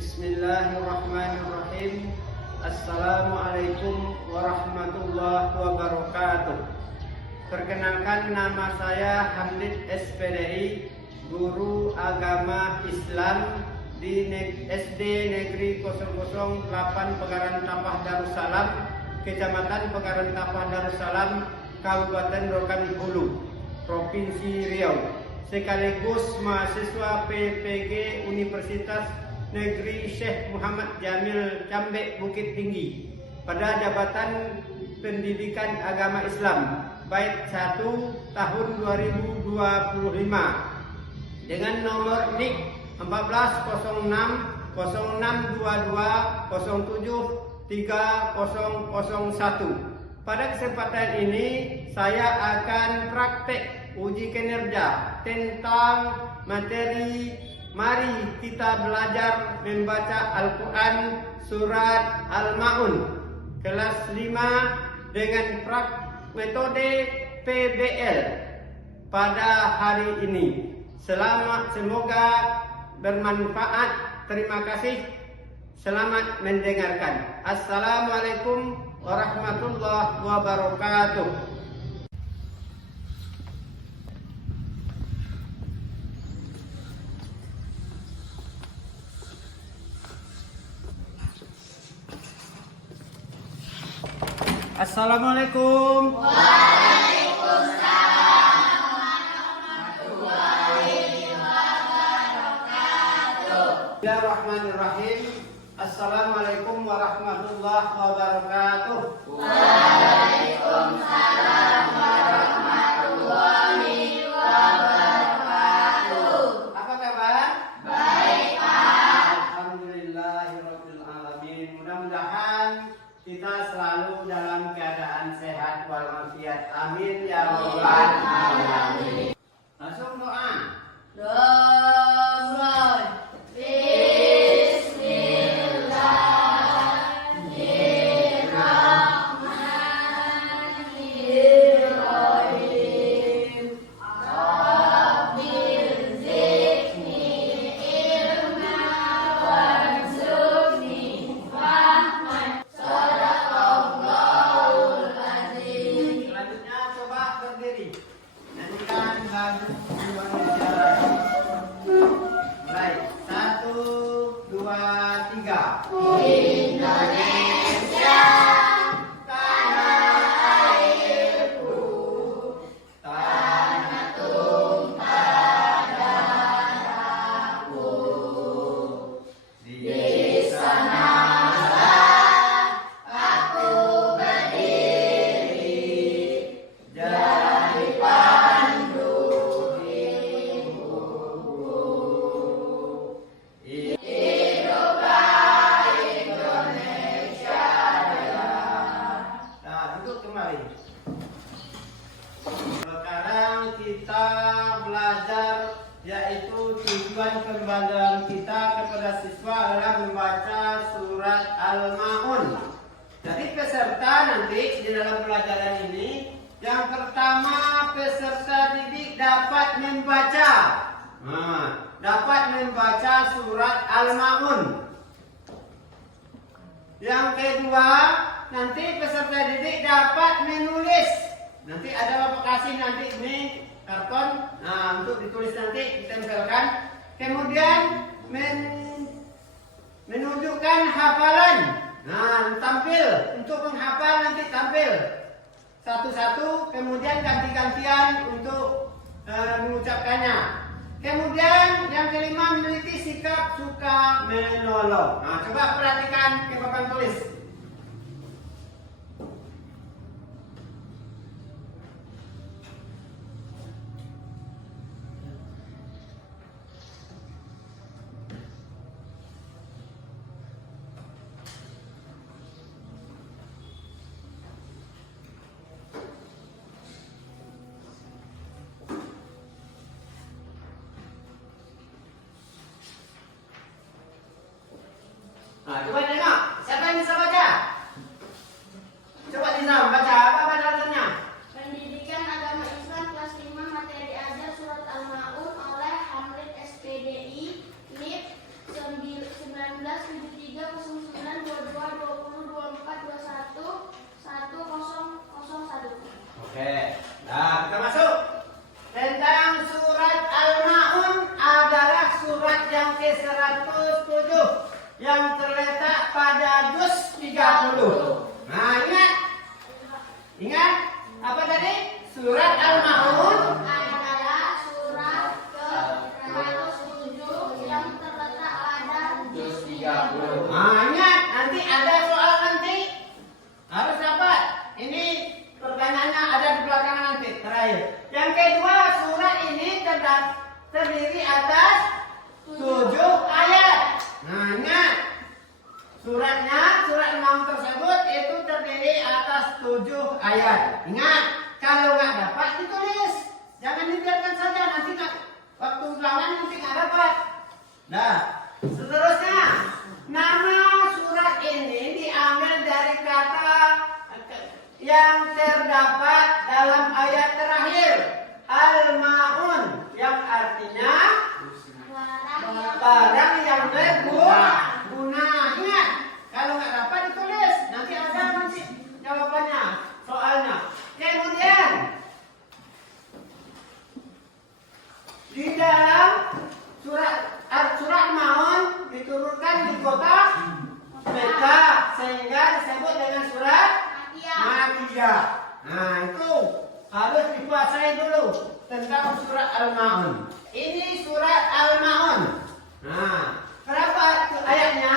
Bismillahirrahmanirrahim. Assalamualaikum warahmatullahi wabarakatuh. Perkenalkan, nama saya Hamid SPDI, guru agama Islam di SD Negeri 008 Pegaran Tapah Darussalam, Kecamatan Pegaran Tapah Darussalam, Kabupaten Rokan Hulu, Provinsi Riau, sekaligus mahasiswa PPG Universitas Negeri Syekh Muhammad Jamil Cambek Bukit Tinggi pada jabatan Pendidikan Agama Islam Bait 1 tahun 2025 dengan nomor NIK 1406-0622-073001. Pada kesempatan ini saya akan praktek uji kinerja tentang materi Mari kita belajar membaca Al-Quran Surat Al-Ma'un kelas 5 dengan metode PBL pada hari ini. Semoga bermanfaat. Terima kasih. Selamat mendengarkan. Assalamualaikum warahmatullahi wabarakatuh. Assalamualaikum. Waalaikumsalam warahmatullahi wabarakatuh. Bismillahirrahmanirrahim. Assalamualaikum warahmatullahi wabarakatuh. Waalaikumsalam warahmatullahi wabarakatuh. Apa kabar? Baik, Pak. Alhamdulillahirabbil alamin. Mudah-mudahan kita selalu dalam keadaan sehat walafiat. Amin ya rabbal alamin. Langsung doa. Mulai. Bismillahirrahmanirrahim. Rabbil zidni ilma warzuqni rahman. Sadaqallahul azim. Selanjutnya coba berdiri. Nyanyikan lagu Indonesia. Mulai. 1, 2, 3. Indonesia, tanah airku, tanah tumpah darahku. Di sanalah aku berdiri, jadi pandu hidupku. Hiduplah Indonesia Raya. Nah, duduk kembali. Sekarang kita belajar, yaitu tujuan pembelajaran kita kepada siswa adalah membaca surat Al-Ma'un. Jadi peserta nanti di dalam pelajaran ini, yang pertama peserta didik dapat membaca. Dapat membaca surat Al-Ma'un. Yang kedua, nanti peserta didik dapat menulis. Nanti ada bapak kasih nanti ini karton, untuk ditulis nanti ditempelkan. Kemudian menunjukkan hafalan. Tampil untuk menghafal, nanti tampil satu-satu. Kemudian ganti-gantian untuk mengucapkannya. Kemudian yang kelima, memiliki sikap suka menolong. Coba perhatikan ke papan tulis. Coba tengok, siapa yang bisa baca? surat terdiri atas 7 ayat. Nah, ingat. Surat Al-Maun tersebut itu terdiri atas 7 ayat. Ingat, kalau nggak dapat ditulis. Jangan dibiarkan saja, nanti waktu ulangan nanti nggak dapat. Nah, seterusnya, nama surat ini diambil dari kata yang terdapat dalam ayat terakhir, Al-Maun, yang artinya barang yang berguna. Ingat, kalau nggak dapat ditulis, nanti ada jawabannya, soalnya. Kemudian di dalam surat Al-Maun diturunkan di kota Mekah, sehingga disebut dengan surat Makkiyah. Nah, itu harus dikuasai dulu tentang surat Al-Maun. Ini surat Al-Maun. Nah, berapa ayatnya?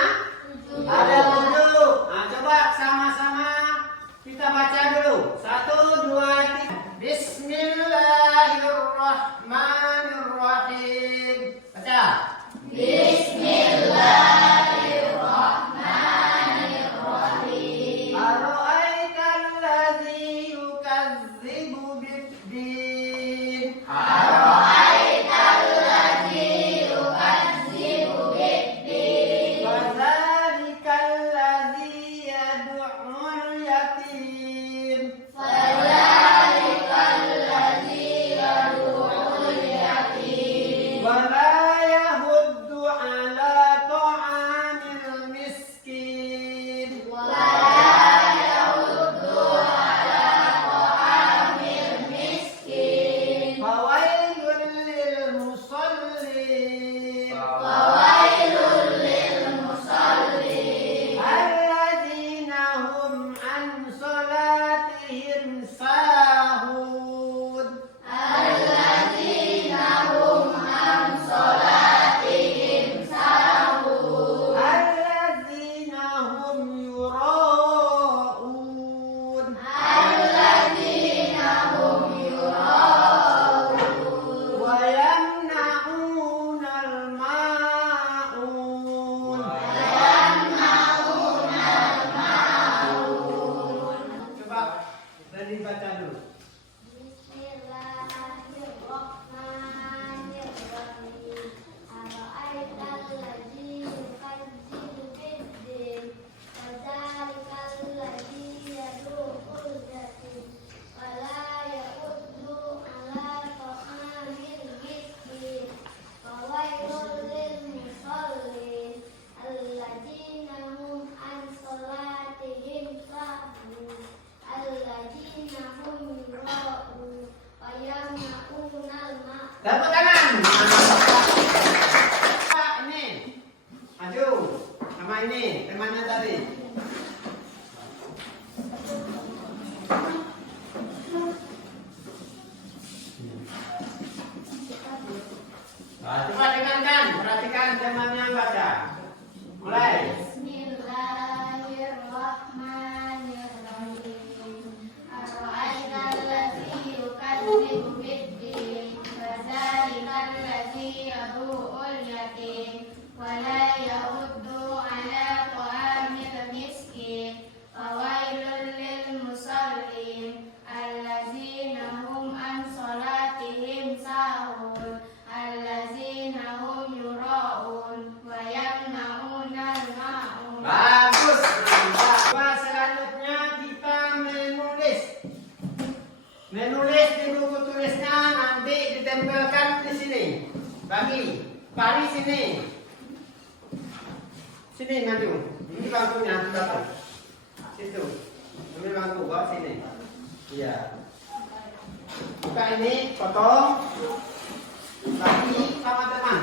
Ada 7. Nah, coba sama-sama kita baca dulu. 1, 2, 3. Bismillahirrahmanirrahim. Baca. Bismillahirrahmanirrahim. Ara'aital ladzi yukadzibu bid-din. Ara'aital ladzi yukadzibu bid-din. Fadzalikal ladzi yad'ul yatim. Fadzalikal ladzi yad'ul yatim. Wa la yahuddu ala ta'amil miskin. Wa la yahuddu ala ta'amil miskin. Fawailul lil musallin. Fawailul lil musallin. Alladzina hum an salatihim sahun. Alladzina hum an salatihim sahun. Alladzina hum yura'un. Alladzina hum yura'un. Wa yamna'unal ma'un. Yamna'unal ma'un. Coba dari baca dulu. Bismillahirrahmanirrahim. Ara'aital ladzi yukadzibu bid-din. Fadzalikal ladzi yad'ul yatim. Wa la yahuddu ala ta'amil miskin. Fawailul lil musallin. Alladzina hum an salatihim sahun. Alladzina hum yura'un. Wa yamna'unal ma'un. Tepuk tangan. Ini. Maju. Sama ini, temannya tadi. Coba dengarkan, perhatikan temannya baca. Mulai. Bismillahirrahmanirrahim. Ara'aital ladzi yukadzibu bid-din. Fadzalikal ladzi yad'ul yatim. Wa la yahuddu ala ta'amil miskin. Fawailul lil musallin. Alladzina hum an salatihim sahun. Alladzina hum yura'un. Wa yamna'unal ma'un. Bagus. Coba selanjutnya kita menulis. Menulis di buku tulisnya nanti ditempelkan di sini. Pari sini. Sini maju. Ini bangkunya, belakang. Situ. Ambil bangku, bawa sini. Iya. Buka ini, potong. Bagi sama teman.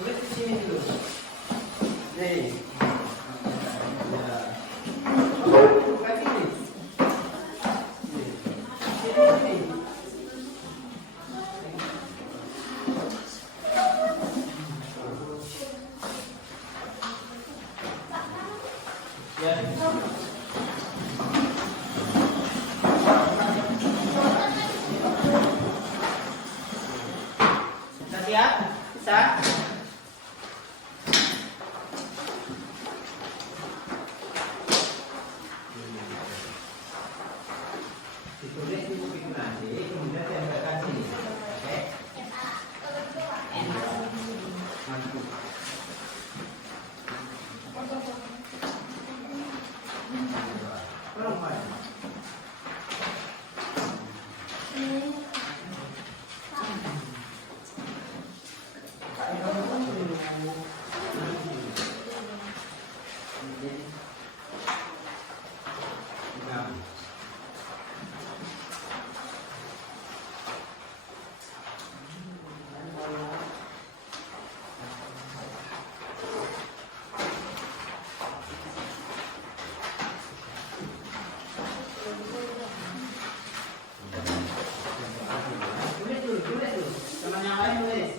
Tulis di sini dulu. Nih. Ya. Buka sini. Nih. Sini. Ya. Ditulis di buku nasi, kemudian ditempelkan sini. Oke? Mantap. Pelan-pelan. Tulis dulu. Teman yang lain tulis.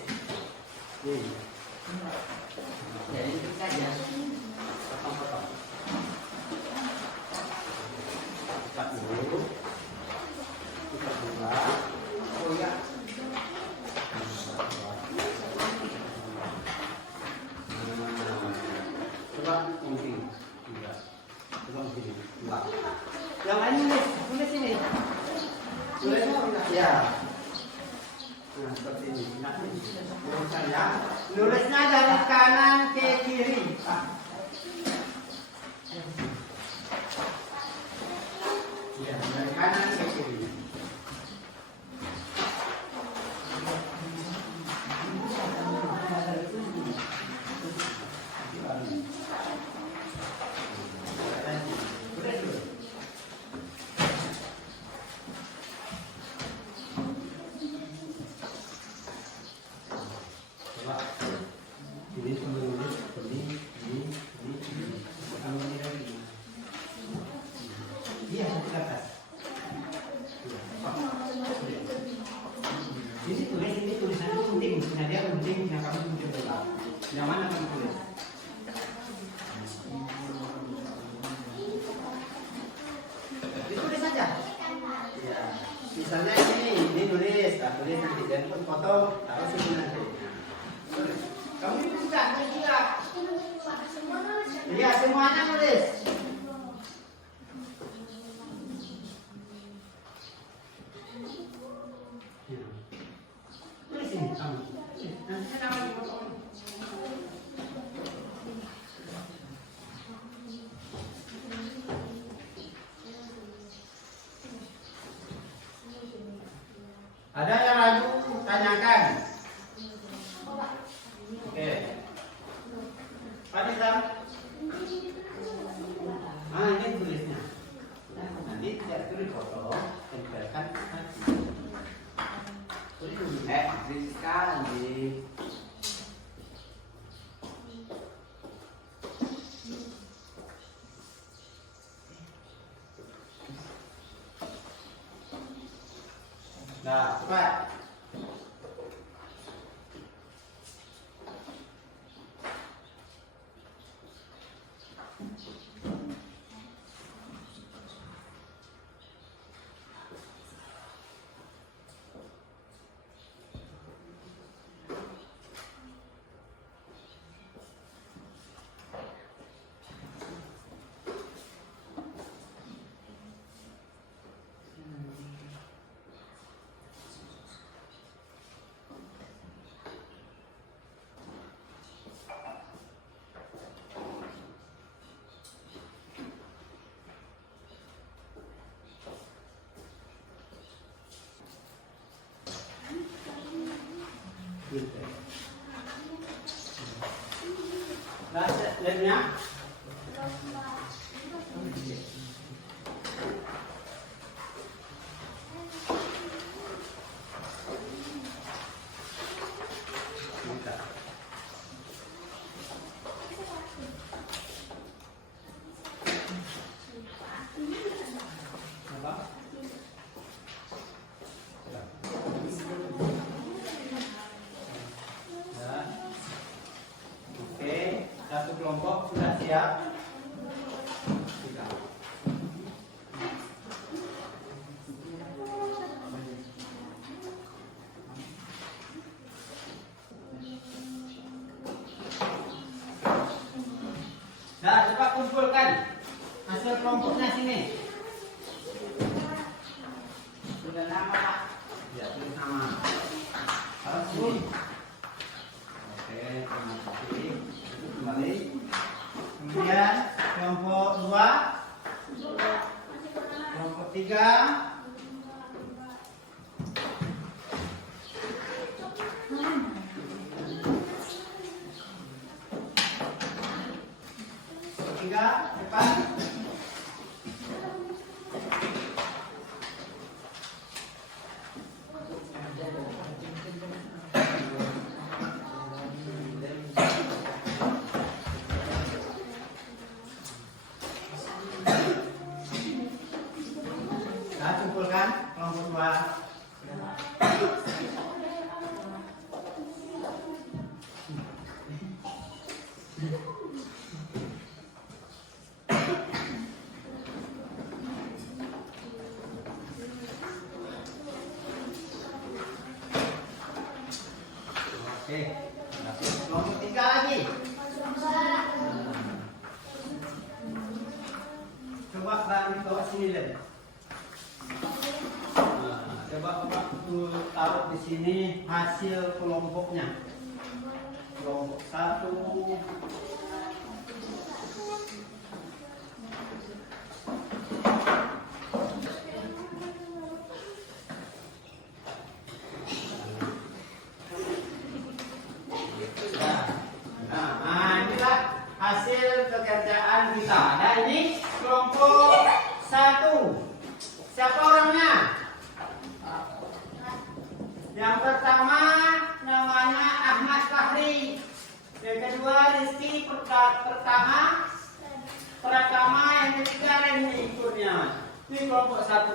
Jadi itu saja. Potong-potong. Cepat dulu. Kita buka. Oh ya. Coba mungkin. Tiga. Coba mungkin. Dua. Yang lain tulis ini. Tulis ya. Nah, seperti ini. Nah, tulisan ya. Nulisnya dari kanan ke kiri. Ya, dari kanan ke kiri. Udah dulu. Coba. Ini menulis ini. Kamu ini lagi. Iya, di atas. Ini tulisan itu penting. Nah, dia penting. Nah, kamu penting coba. Yang mana kamu tulis? Ditulis saja. Ya. Misalnya ini tulis, tulis nanti dan pun foto, taruh sini nanti. Kamu ini juga, Iya, semuanya nulis. Tulis ini kamu. Nanti saya taruh di foto. Ada yang ragu, tanyakan. Oke. Pak Islam. Ini tulisnya. Nanti tidak tulis foto, tempelkan nanti. Tulis dulu. Tulis sekali. Nah, cepat. Nah, lemnya. Satu kelompok sudah siap. Nah, cepat kumpulkan hasil kelompoknya sini. Sudah nama Pak? Ya, tulis nama. Harus sini. Oke, terima kasih. Kembali. Kemudian kelompok 2, kelompok 3. Depan. Nah, kumpulkan kelompok 2. Oke, kelompok 3 lagi. Coba Bang bawa sini Len. Coba Bapak taruh di sini hasil kelompoknya. Kelompok 1. Hasil pekerjaan kita. Nah, ini kelompok 1. Siapa orangnya? Yang pertama namanya Ahmad Fahri. Yang kedua Rizky Pratama. Yang ketiga Reni Kurniawan. Ini kelompok 1.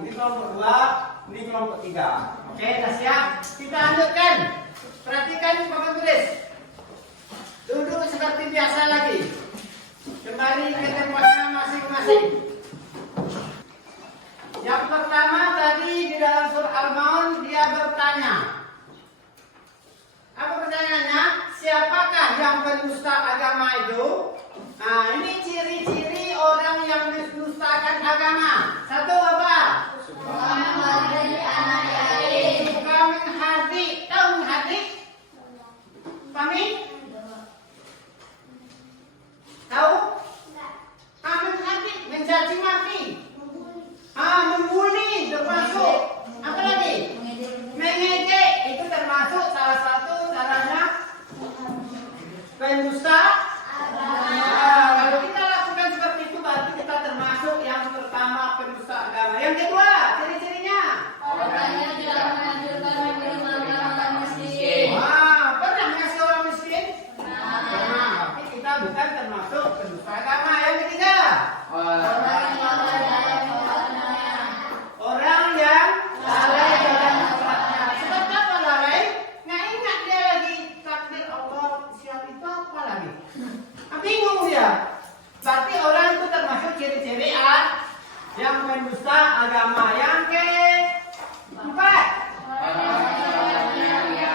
Ini kelompok 2. Ini kelompok 3. Oke, sudah siap? Kita lanjutkan. Perhatikan papan tulis. Duduk seperti biasa lagi. Kembali ke tempatnya masing-masing. Yang pertama tadi di dalam surah Al-Maun dia bertanya. Apa pertanyaannya? Siapakah yang berdusta agama itu? Nah, ini ciri-ciri orang yang mendustakan agama. 1 apa? Suka menghati. Tahu menghati? Pahami? Tahu? Amin hati, mencaci maki. Membuli termasuk. Apa lagi? Mengejek. Itu termasuk salah satu caranya pendusta agama. Kalau kita lakukan seperti itu berarti kita termasuk yang pertama pendusta agama. Yang kedua, ciri-cirinya. Orang yang tidak menganjurkan memberi makan miskin. Pernah ngasih orang miskin? Pernah. Tapi kita bukan termasuk pendusta agama. Yang ketiga, orang yang lalai dalam sholatnya. Sebab apa lalai? Nggak ingat dia lagi takbir Allah siap itu apa lagi? Bingung dia. Berarti orang itu termasuk ciri-ciri yang mendusta agama. Yang keempat,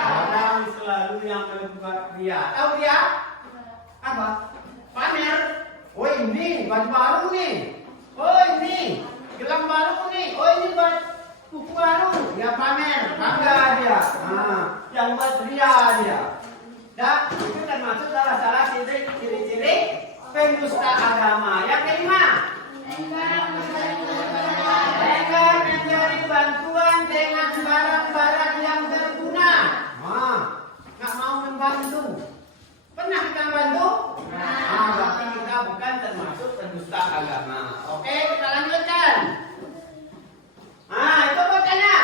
orang selalu yang berbuat ria. Tahu dia? Apa? Pamer. Oh ini baju baru nih. Oh ini gelang baru nih. Oh ini buku baru. Ya pamer, bangga dia. Yang buat ria dia. Dan itu termasuk salah ciri-ciri pendusta agama. Yang kelima, enggan mencari bantuan dengan barang-barang yang berguna. Nggak mau membantu. Pernah kita bantu? Berarti kita bukan termasuk pendusta agama. Oke, kita lanjutkan. Itu bacanya.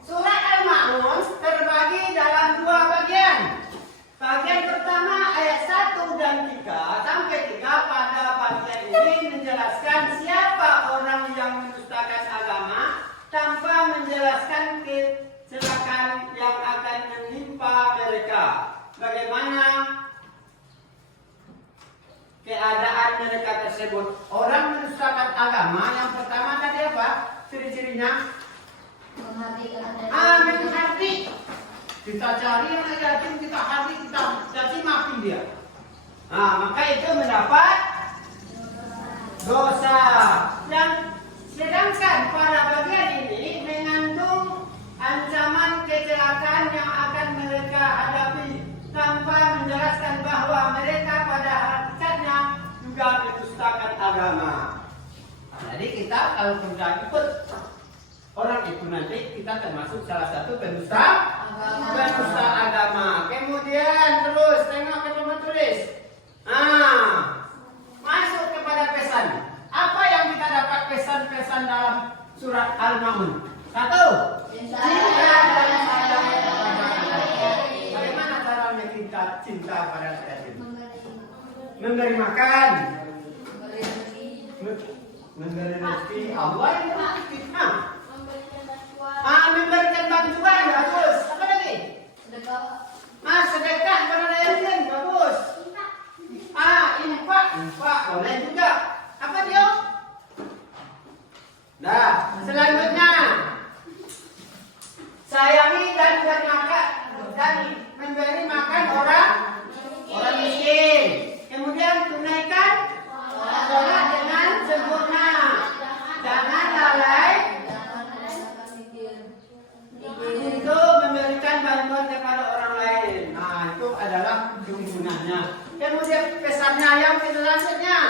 Surat Al-Ma'un terbagi dalam 2 bagian. Bagian pertama ayat 1 dan 3 sampai 3 pada bagian ini menjelaskan siapa orang yang mendustakan agama tanpa menjelaskan kecelakaan yang akan menimpa mereka. Bagaimana keadaan mereka tersebut? Orang mendustakan agama yang pertama tadi apa? Ciri-cirinya? Menghati. Kita cari yang yatim, kita hati, kita caci maki dia. Maka itu mendapat dosa. Dan sedangkan para kita kalau sudah ikut orang itu nanti kita termasuk salah satu pendusta agama. Kemudian terus tengok ke teman tulis. Masuk kepada pesan. Apa yang kita dapat pesan-pesan dalam surat Al-Maun? 1. Bagaimana caranya kita cinta pada yatim? Memberi makan, memberi rezeki. Allah yang memberi rezeki. Memberikan bantuan, bagus. Apa lagi? Sedekah kepada yatim, bagus. Infak, boleh juga. Apa dia? Nah, selanjutnya sayangi dan memberi makan orang miskin. Kemudian tunaikan sholat dengan sempurna. Jangan lalai untuk memberikan bantuan kepada orang lain. Nah, itu adalah gunanya. Kemudian pesannya yang selanjutnya.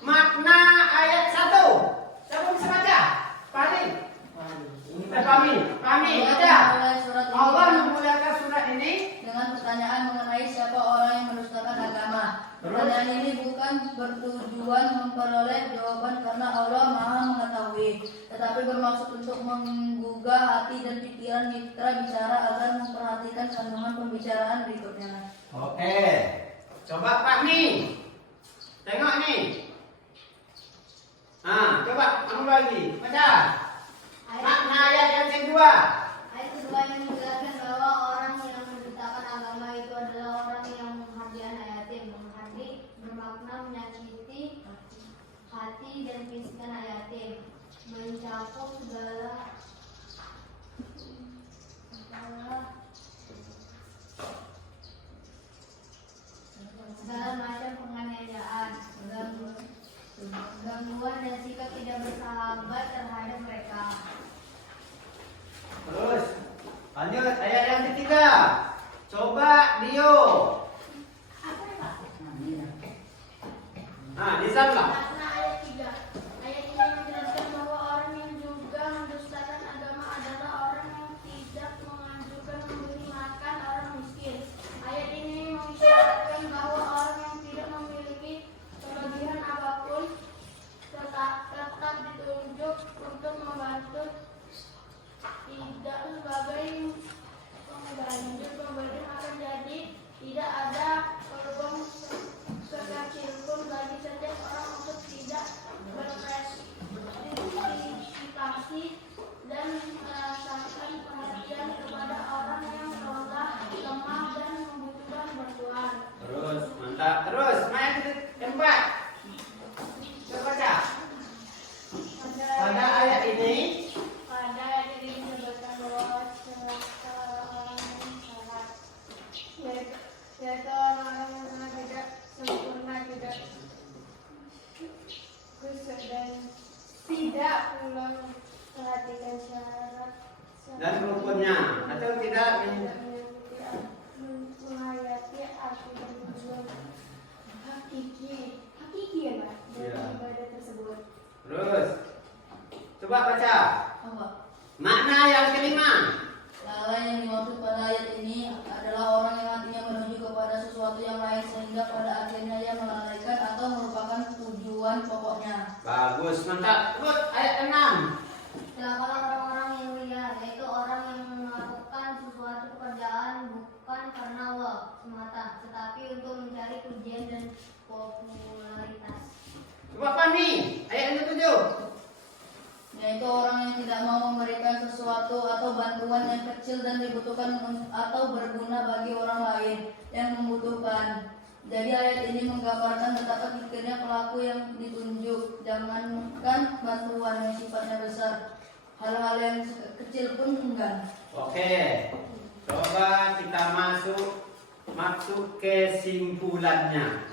Makna ayat 1. Siapa bisa baca? Kami baca. Allah memulakan surat ini dengan pertanyaan mengenai siapa orang yang mendustakan agama. Pertanyaan ini bukan bertujuan memperoleh jawaban karena Allah Maha mengetahui, tetapi bermaksud untuk menggugah hati dan pikiran mitra bicara agar memperhatikan kandungan pembicaraan berikutnya. Oke. Coba Pak nih. Tengok nih. Coba kamu lagi. Baca. Makna ayat yang kedua. Ayat kedua yang menjelaskan bahwa orang yang mendustakan agama itu adalah orang yang menghadiahkan yatim. Menghadi bermakna menyakiti hati dan fisikkan yatim, mencakup segala macam penganiayaan, gangguan dan sikap tidak bersahabat terhadap mereka. Terus lanjut ayat yang ketiga. Coba Dio. Di sana. Makna ayat 3. Ayat ini menjelaskan bahwa orang yang juga mendustakan agama adalah orang yang tidak menganjurkan memberi makan orang miskin. Ayat ini mengisyaratkan bahwa orang yang tidak memiliki kelebihan apapun tetap ditunjuk untuk membantu, tidak sebagai pembantu pemberi makan. Jadi tidak ada peluang sekecil pun bagi setiap orang untuk tidak berpartisipasi dan merasakan perhatian kepada orang yang lemah dan membutuhkan bantuan. Terus mantap. Terus ayat keempat. Coba baca. Pada ayat ini disebutkan bahwa seseorang salat, yaitu orang yang tidak sempurna, tidak khusyuk dan tidak pula memperhatikan syarat dan rukunnya atau tidak menghayati arti dan tujuan hakiki ya Pak dari ibadah tersebut. Terus coba baca. Apa? Makna yang kelima. Lalai yang dimaksud pada ayat ini adalah orang yang hatinya menuju kepada sesuatu yang lain sehingga pada akhirnya ia melalaikan atau merupakan tujuan pokoknya. Bagus, mantap. Terus ayat 6. Celakalah orang-orang yang ria, yaitu orang yang melakukan sesuatu pekerjaan bukan karena Allah semata, tetapi untuk mencari pujian dan popularitas. Coba Fahmi, ayat yang ke-7. Yaitu orang yang tidak mau memberikan sesuatu atau bantuan yang kecil dan dibutuhkan atau berguna bagi orang lain yang membutuhkan. Jadi ayat ini menggambarkan betapa kikirnya pelaku yang ditunjuk. Jangankan bantuan yang sifatnya besar, hal-hal yang kecil pun enggan. Oke, coba kita masuk kesimpulannya.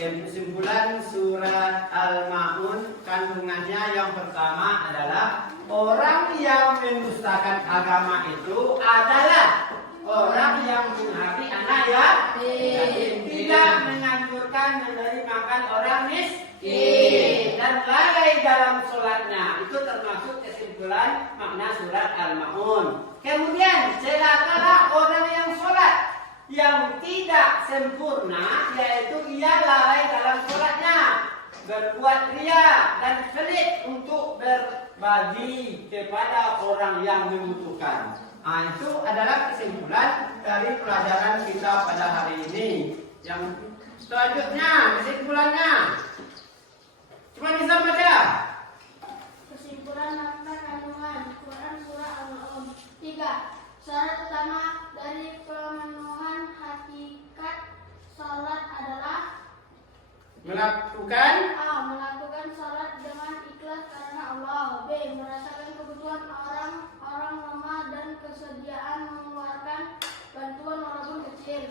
Kesimpulan surat Al-Maun kandungannya yang pertama adalah orang yang mendustakan agama itu adalah orang yang menghati anak yatim, tidak menganjurkan memberi makan orang miskin. dan lalai dalam sholatnya. Itu termasuk kesimpulan makna surat Al-Ma'un. Kemudian celakalah orang yang sholat yang tidak sempurna, yaitu ia lalai dalam sholatnya, berbuat ria dan pelit untuk berbagi kepada orang yang membutuhkan. Itu adalah kesimpulan dari pelajaran kita pada hari ini. Yang selanjutnya kesimpulannya, cuma bisa baca. Kesimpulan makna kandungan Quran Surah Al-Ma'un. 3. Syarat utama dari pemenuhan hakikat salat adalah Melakukan A. Melakukan salat dengan ikhlas karena Allah. B. Merasakan kebutuhan orang lemah dan kesediaan mengeluarkan bantuan walaupun kecil.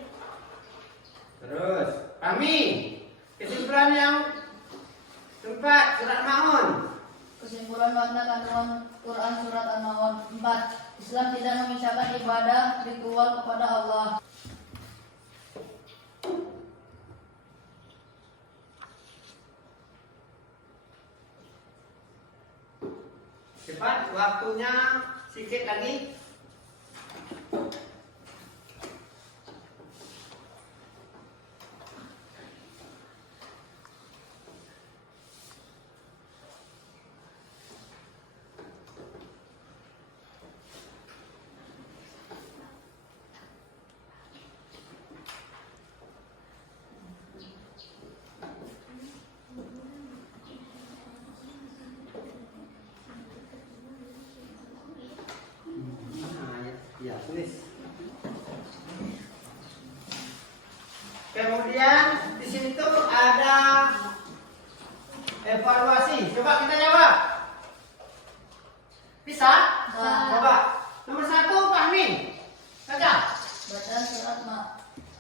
terus kami kesimpulan yang keempat surat Maun. Kesimpulan makna kandungan Quran Surat Al-Ma'un. 4. Islam tidak memisahkan ibadah ritual kepada Allah. Cepat, waktunya sedikit lagi. Ya, tulis. Kemudian di situ ada evaluasi. Coba kita jawab. Bisa? Bisa. Coba. Nomor 1, Fahmi. Baca. Bacaan surat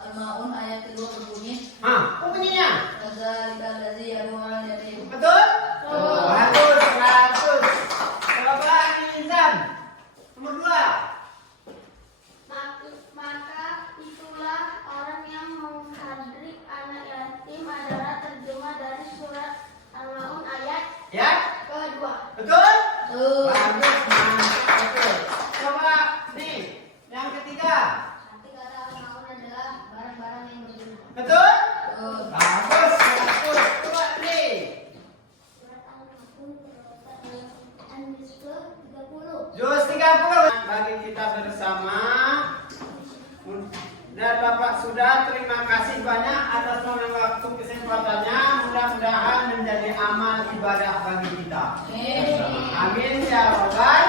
Al-Ma'un ayat kedua berbunyi, Bunyinya. Kadzalika allazi yad'u'al yatim. Betul? Betul. Bagus, bagus. Coba Nizam. Nomor 2. Maka itulah orang yang menghadiri anak yatim adalah terjemah dari surat Al-Ma'un ayat Ya? kedua. Betul? Tuh. Bagus, mantap, betul. Coba nih, yang ketiga. Arti kata Al-Ma'un adalah barang-barang yang berguna. Betul? Tuh. Bagus, bagus. Coba nih. Surat Al-Ma'un terletak dalam An-Nisr 30. Juz 30 bagi kita bersama. Dan Bapak sudah terima kasih banyak atas waktu kesempatannya. Mudah-mudahan menjadi amal ibadah bagi kita. Amin. Amin ya Rabbal